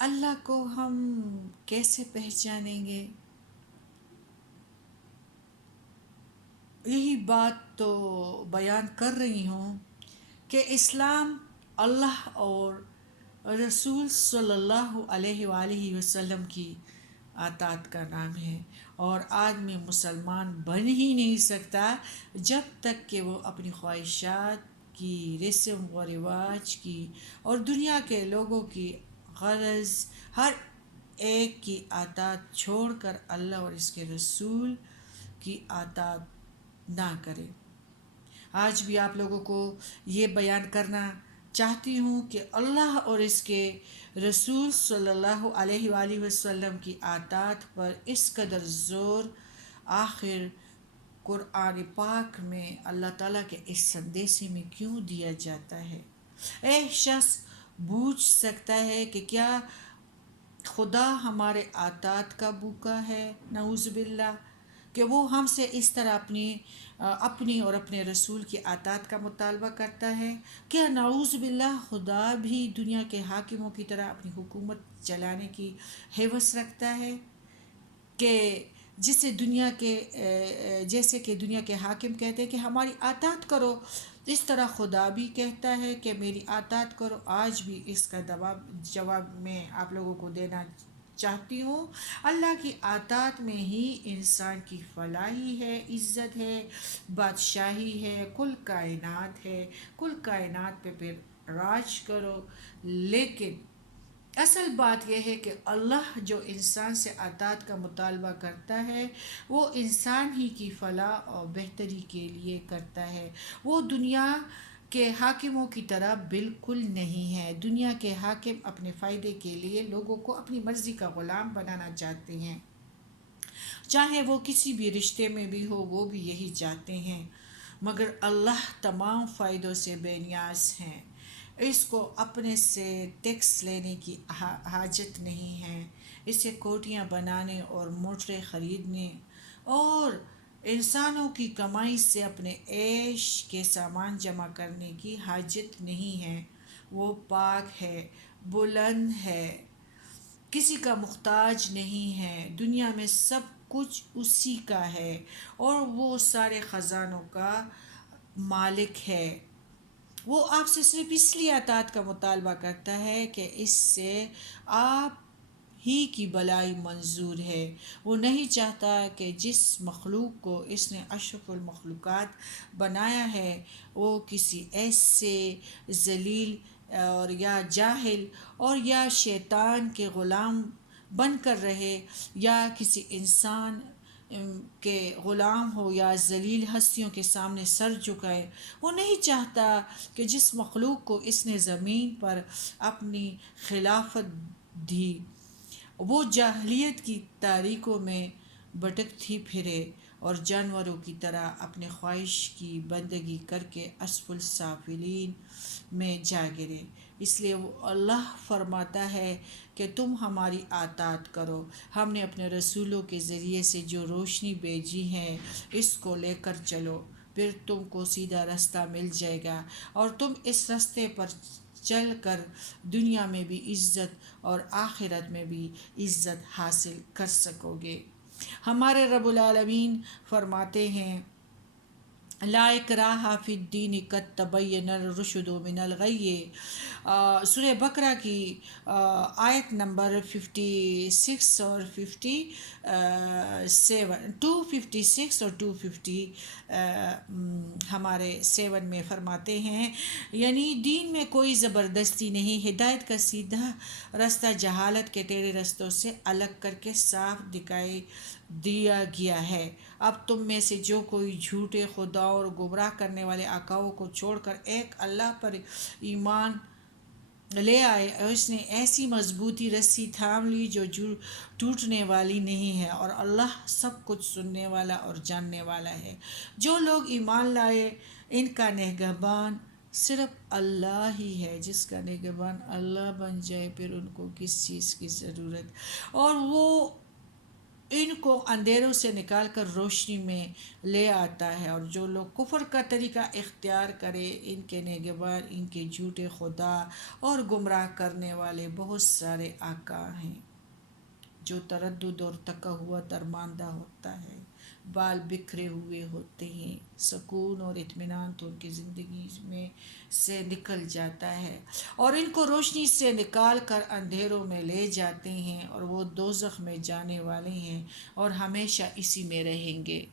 اللہ کو ہم کیسے پہچانیں گے؟ یہی بات تو بیان کر رہی ہوں کہ اسلام اللہ اور رسول صلی اللہ علیہ وآلہ وسلم کی اطاعت کا نام ہے، اور آدمی مسلمان بن ہی نہیں سکتا جب تک کہ وہ اپنی خواہشات کی، رسم و رواج کی اور دنیا کے لوگوں کی غرض ہر ایک کی اطاعت چھوڑ کر اللہ اور اس کے رسول کی اطاعت نہ کرے۔ آج بھی آپ لوگوں کو یہ بیان کرنا چاہتی ہوں کہ اللہ اور اس کے رسول صلی اللہ علیہ وآلہ وسلم کی اطاعت پر اس قدر زور آخر قرآن پاک میں اللہ تعالیٰ کے اس سندیسے میں کیوں دیا جاتا ہے؟ ایک شخص پوچھ سکتا ہے کہ کیا خدا ہمارے اطاعت کا بھوکا ہے؟ نعوذ باللہ، کہ وہ ہم سے اس طرح اپنی اور اپنے رسول کی اطاعت کا مطالبہ کرتا ہے؟ کیا نعوذ باللہ خدا بھی دنیا کے حاکموں کی طرح اپنی حکومت چلانے کی ہوس رکھتا ہے کہ جیسے کہ دنیا کے حاکم کہتے ہیں کہ ہماری اطاعت کرو، اس طرح خدا بھی کہتا ہے کہ میری اطاعت کرو؟ آج بھی اس کا جواب میں آپ لوگوں کو دینا چاہتی ہوں۔ اللہ کی اطاعت میں ہی انسان کی فلاحی ہے، عزت ہے، بادشاہی ہے، کل کائنات ہے، کل کائنات پہ پھر راج کرو۔ لیکن اصل بات یہ ہے کہ اللہ جو انسان سے اطاعت کا مطالبہ کرتا ہے وہ انسان ہی کی فلاح اور بہتری کے لیے کرتا ہے۔ وہ دنیا کے حاکموں کی طرح بالکل نہیں ہے۔ دنیا کے حاکم اپنے فائدے کے لیے لوگوں کو اپنی مرضی کا غلام بنانا چاہتے ہیں، چاہے وہ کسی بھی رشتے میں بھی ہو، وہ بھی یہی چاہتے ہیں، مگر اللہ تمام فائدوں سے بے نیاز ہیں۔ اس کو اپنے سے ٹیکس لینے کی حاجت نہیں ہے، اسے کوٹیاں بنانے اور موٹریں خریدنے اور انسانوں کی کمائی سے اپنے عیش کے سامان جمع کرنے کی حاجت نہیں ہے۔ وہ پاک ہے، بلند ہے، کسی کا محتاج نہیں ہے، دنیا میں سب کچھ اسی کا ہے اور وہ سارے خزانوں کا مالک ہے۔ وہ آپ سے صرف اس لیے اطاعت کا مطالبہ کرتا ہے کہ اس سے آپ ہی کی بلائی منظور ہے۔ وہ نہیں چاہتا کہ جس مخلوق کو اس نے اشرف المخلوقات بنایا ہے وہ کسی ایسے ذلیل اور یا جاہل اور یا شیطان کے غلام بن کر رہے، یا کسی انسان کے غلام ہو یا ذلیل ہستیوں کے سامنے سر جھکائے۔ وہ نہیں چاہتا کہ جس مخلوق کو اس نے زمین پر اپنی خلافت دی وہ جاہلیت کی تاریکوں میں بھٹکتی پھرے اور جانوروں کی طرح اپنے خواہش کی بندگی کر کے اسفل سافلین میں جا گرے۔ اس لیے وہ اللہ فرماتا ہے کہ تم ہماری اطاعت کرو، ہم نے اپنے رسولوں کے ذریعے سے جو روشنی بھیجی ہے اس کو لے کر چلو، پھر تم کو سیدھا راستہ مل جائے گا اور تم اس راستے پر چل کر دنیا میں بھی عزت اور آخرت میں بھی عزت حاصل کر سکو گے۔ ہمارے رب العالمین فرماتے ہیں لا اکراہ فی الدین قد تبین الرشد من الغی۔ سورہ بقرہ کی آیت نمبر 56 اور 256 اور 250 ہمارے 7 میں فرماتے ہیں، یعنی دین میں کوئی زبردستی نہیں، ہدایت کا سیدھا راستہ جہالت کے ٹیڑھے رستوں سے الگ کر کے صاف دکھائی دیا گیا ہے۔ اب تم میں سے جو کوئی جھوٹے خدا اور گمراہ کرنے والے آقاؤں کو چھوڑ کر ایک اللہ پر ایمان لے آئے، اس نے ایسی مضبوطی رسی تھام لی جو ٹوٹنے والی نہیں ہے، اور اللہ سب کچھ سننے والا اور جاننے والا ہے۔ جو لوگ ایمان لائے ان کا نگہبان صرف اللہ ہی ہے۔ جس کا نگہبان اللہ بن جائے پھر ان کو کس چیز کی ضرورت؟ اور وہ ان کو اندھیروں سے نکال کر روشنی میں لے آتا ہے، اور جو لوگ کفر کا طریقہ اختیار کرے ان کے نگہبان، ان کے جھوٹے خدا اور گمراہ کرنے والے بہت سارے آقا ہیں، جو تردد اور تھکا ہوا درماندہ ہوتا ہے، بال بکھرے ہوئے ہوتے ہیں، سکون اور اطمینان تو ان کی زندگی میں سے نکل جاتا ہے، اور ان کو روشنی سے نکال کر اندھیروں میں لے جاتے ہیں، اور وہ دوزخ میں جانے والے ہیں اور ہمیشہ اسی میں رہیں گے۔